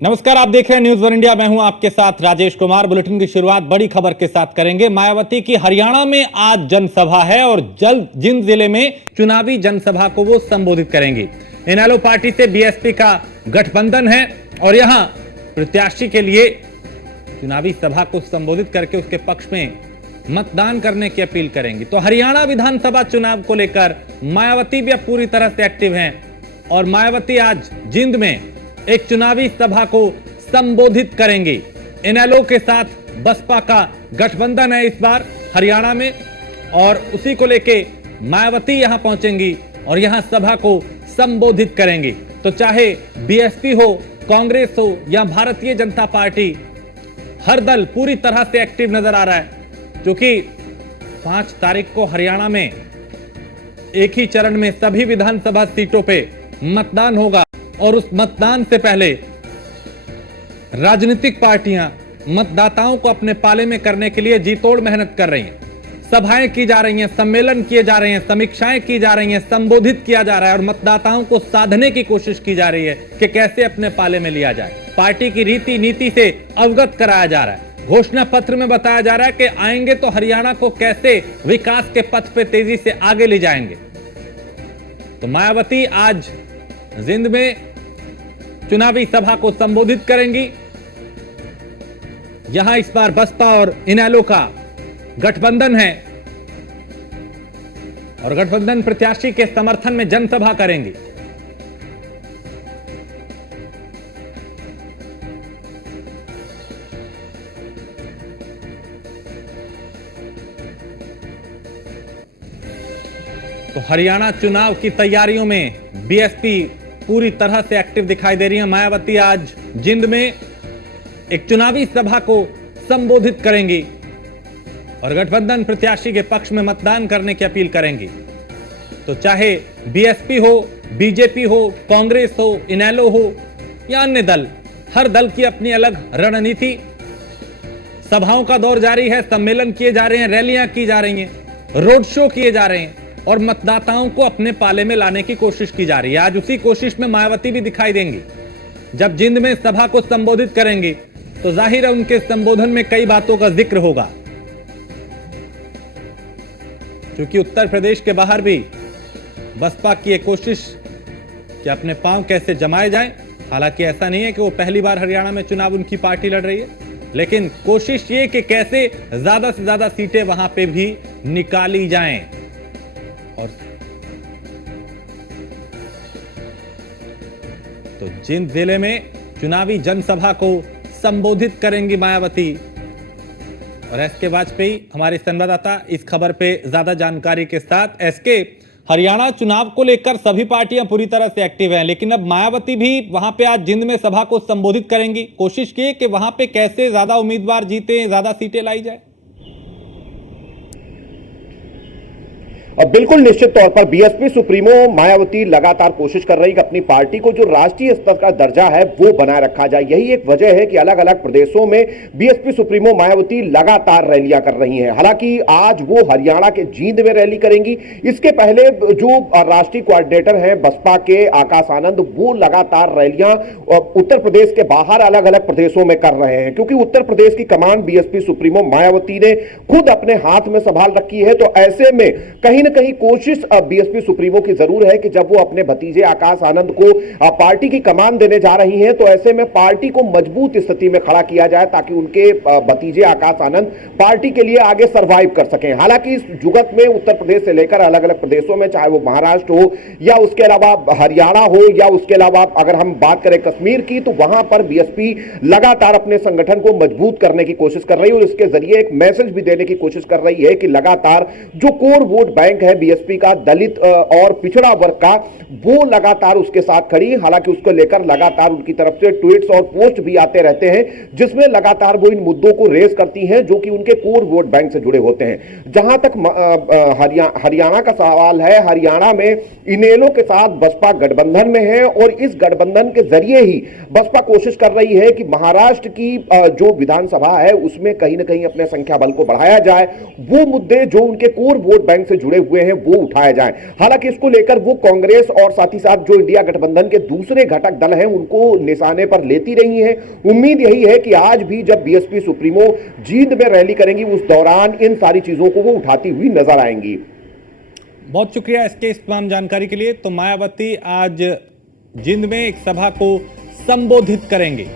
नमस्कार, आप देख रहे हैं न्यूज़ वन इंडिया। मैं हूं आपके साथ राजेश कुमार। बुलेटिन की शुरुआत बड़ी खबर के साथ करेंगे। मायावती की हरियाणा में आज जनसभा है और जल्द जिंद जिले में चुनावी जनसभा को वो संबोधित करेंगी। इनेलो पार्टी से बीएसपी का गठबंधन है और यहां प्रत्याशी के लिए चुनावी सभा को संबोधित करके उसके पक्ष में मतदान करने की अपील करेंगी। तो हरियाणा विधानसभा चुनाव को लेकर मायावती भी अब पूरी तरह से एक्टिव हैं और मायावती आज जिंद में एक चुनावी सभा को संबोधित करेंगी। इनेलो के साथ बसपा का गठबंधन है इस बार हरियाणा में और उसी को लेके मायावती यहां पहुंचेंगी और यहां सभा को संबोधित करेंगी। तो चाहे बीएसपी हो, कांग्रेस हो या भारतीय जनता पार्टी, हर दल पूरी तरह से एक्टिव नजर आ रहा है, क्योंकि 5 तारीख को हरियाणा में एक ही चरण में सभी विधानसभा सीटों पे मतदान होगा और उस मतदान से पहले राजनीतिक पार्टियां मतदाताओं को अपने पाले में करने के लिए जी तोड़ मेहनत कर रही हैं। सभाएं की जा रही हैं, सम्मेलन किए जा रहे हैं, समीक्षाएं की जा रही हैं, संबोधित किया जा रहा है और मतदाताओं को साधने की कोशिश की जा रही है कि कैसे अपने पाले में लिया जाए। पार्टी की रीति नीति से अवगत कराया जा रहा है। घोषणा पत्र में बताया जा रहा है कि आएंगे तो हरियाणा को कैसे विकास के पथ पे तेजी से आगे ले जाएंगे। तो मायावती आज जिंद में चुनावी सभा को संबोधित करेंगी। यहां इस बार बसपा और इनेलो का गठबंधन है और गठबंधन प्रत्याशी के समर्थन में जनसभा करेंगी। तो हरियाणा चुनाव की तैयारियों में बीएसपी पूरी तरह से एक्टिव दिखाई दे रही है। मायावती आज जिंद में एक चुनावी सभा को संबोधित करेंगी और गठबंधन प्रत्याशी के पक्ष में मतदान करने की अपील करेंगी। तो चाहे बीएसपी हो, बीजेपी हो, कांग्रेस हो, इनेलो हो या अन्य दल, हर दल की अपनी अलग रणनीति। सभाओं का दौर जारी है, सम्मेलन किए जा रहे हैं, रैलियां की जा रही हैं, रोड शो किए जा रहे हैं और मतदाताओं को अपने पाले में लाने की कोशिश की जा रही है। आज उसी कोशिश में मायावती भी दिखाई देंगी। जब जिंद में सभा को संबोधित करेंगी तो जाहिर है उनके संबोधन में कई बातों का जिक्र होगा, क्योंकि उत्तर प्रदेश के बाहर भी बसपा की एक कोशिश कि अपने पांव कैसे जमाए जाएं। हालांकि ऐसा नहीं है कि वो पहली बार हरियाणा में चुनाव उनकी पार्टी लड़ रही है, लेकिन कोशिश ये कि कैसे ज्यादा से ज्यादा सीटें वहां पे भी निकाली जाएं। और तो जिंद जिले में चुनावी जनसभा को संबोधित करेंगी मायावती। और एसके वाजपेयी हमारे संवाददाता इस खबर पे ज्यादा जानकारी के साथ। एसके, हरियाणा चुनाव को लेकर सभी पार्टियां पूरी तरह से एक्टिव हैं, लेकिन अब मायावती भी वहां पे आज जिंद में सभा को संबोधित करेंगी। कोशिश की कि वहां पे कैसे ज्यादा उम्मीदवार जीते, ज्यादा सीटें लाई जाए। बिल्कुल निश्चित तौर पर बीएसपी सुप्रीमो मायावती लगातार कोशिश कर रही है कि अपनी पार्टी को जो राष्ट्रीय स्तर का दर्जा है वो बनाए रखा जाए। यही एक वजह है कि अलग अलग प्रदेशों में बीएसपी सुप्रीमो मायावती लगातार रैलियां कर रही हैं। हालांकि आज वो हरियाणा के जींद में रैली करेंगी। इसके पहले जो राष्ट्रीय कोऑर्डिनेटर हैं बसपा के आकाश आनंद, वो लगातार रैलियां उत्तर प्रदेश के बाहर अलग अलग प्रदेशों में कर रहे हैं, क्योंकि उत्तर प्रदेश की कमान बीएसपी सुप्रीमो मायावती ने खुद अपने हाथ में संभाल रखी है। तो ऐसे में कहीं कहीं कोशिश बीएसपी सुप्रीमो की जरूर है कि जब वो अपने भतीजे आकाश आनंद को पार्टी की कमान देने जा रही हैं, तो ऐसे में पार्टी को मजबूत स्थिति में खड़ा किया जाए ताकि उनके भतीजे आकाश आनंद पार्टी के लिए आगे सरवाइव कर सकें। हालांकि इस जुगत में उत्तर प्रदेश से लेकर अलग अलग प्रदेशों में, चाहे वो महाराष्ट्र हो या उसके अलावा हरियाणा हो या उसके अलावा अगर हम बात करें कश्मीर की, तो वहां पर बीएसपी लगातार अपने संगठन को मजबूत करने की कोशिश कर रही है और इसके जरिए एक मैसेज भी देने की कोशिश कर रही है कि लगातार जो कोर वोट बैंक है बीएसपी का, दलित और पिछड़ा वर्ग का, वो लगातार उसके साथ खड़ी। हालांकि उसको लेकर लगातार उनकी तरफ से ट्वीट्स और पोस्ट भी आते रहते हैं जिसमें लगातार वो इन मुद्दों को रेज करती हैं जो कि उनके कोर वोट बैंक से जुड़े होते हैं। जहां तक हरियाणा का सवाल है, हरियाणा में इनेलो के साथ बसपा गठबंधन में है और इस गठबंधन के जरिए ही बसपा कोशिश कर रही है कि महाराष्ट्र की जो विधानसभा है उसमें कहीं ना कहीं अपने संख्या बल को बढ़ाया जाए। वो मुद्दे जो उनके कोर वोट बैंक से जुड़े हुए हैं वो उठाए जाएं। हालांकि इसको लेकर वो कांग्रेस और साथ ही साथ जो इंडिया गठबंधन के दूसरे घटक दल हैं उनको निशाने पर लेती रही हैं। उम्मीद यही है कि आज भी जब बीएसपी सुप्रीमो जींद में रैली करेंगी उस दौरान इन सारी चीजों को वो उठाती हुई नजर आएंगी। बहुत शुक्रिया इसके इस तमाम जानकारी के लिए। तो मायावती आज जींद में एक सभा को संबोधित करेंगे।